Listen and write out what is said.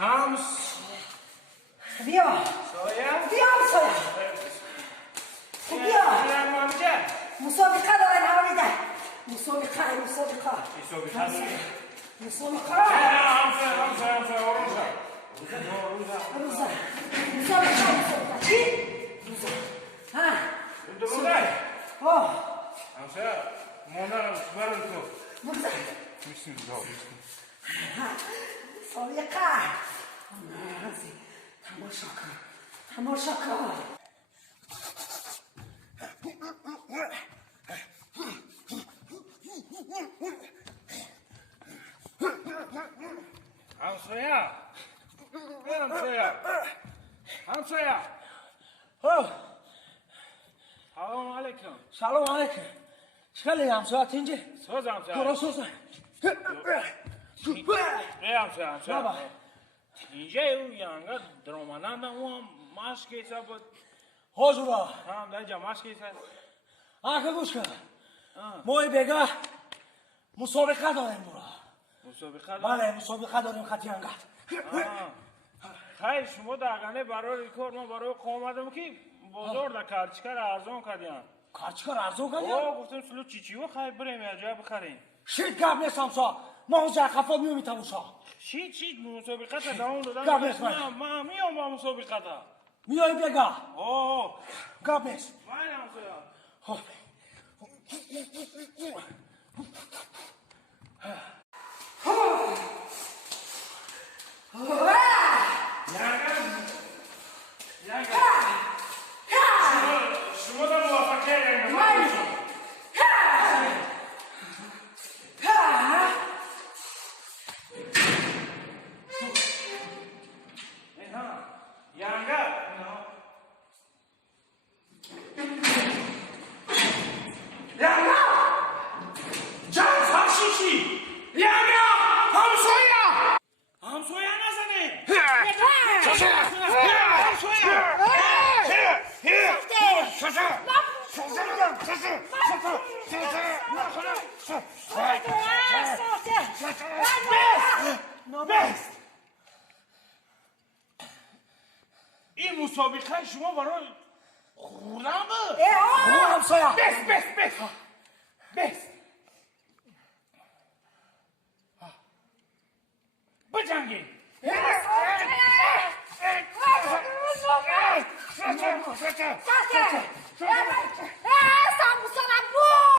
همس بیا سویا بیا همسایه بیا مسابقه دارن حالیده مسابقه روزه چی؟ روزه ها بگذار مسابقه تماشا کن همسایه سلام علیکم سلام علیکم چکلی همسایه اینجا سوز همسایه برو سوزه همسایه اینجا او یانگا درمانند او ماسکی بود حضورا هم در جا ماسکی آخه گوش کن مای بگاه مسابقه داریم برا مسابقه بله مسابقه داریم خطی انگار خیلی شما دقیقه برای ریکورد ما برای قومدم که بازار در کارچکر ارزان کردیم کارچکر ارزان کردیم؟ گفتم سلو چیچی و خیلی بریم یه جای بخریم شید گب نیست همسا ما اونجا خفا میومی تموشا شید مسابقه تا داون دادم گب نیست من میام با مسابقه تا میای بگاه گب نیست من همسایه شما در موافقه این مسابقه شما برای خوردن همسایه بس بجنگی Sambusa na boca!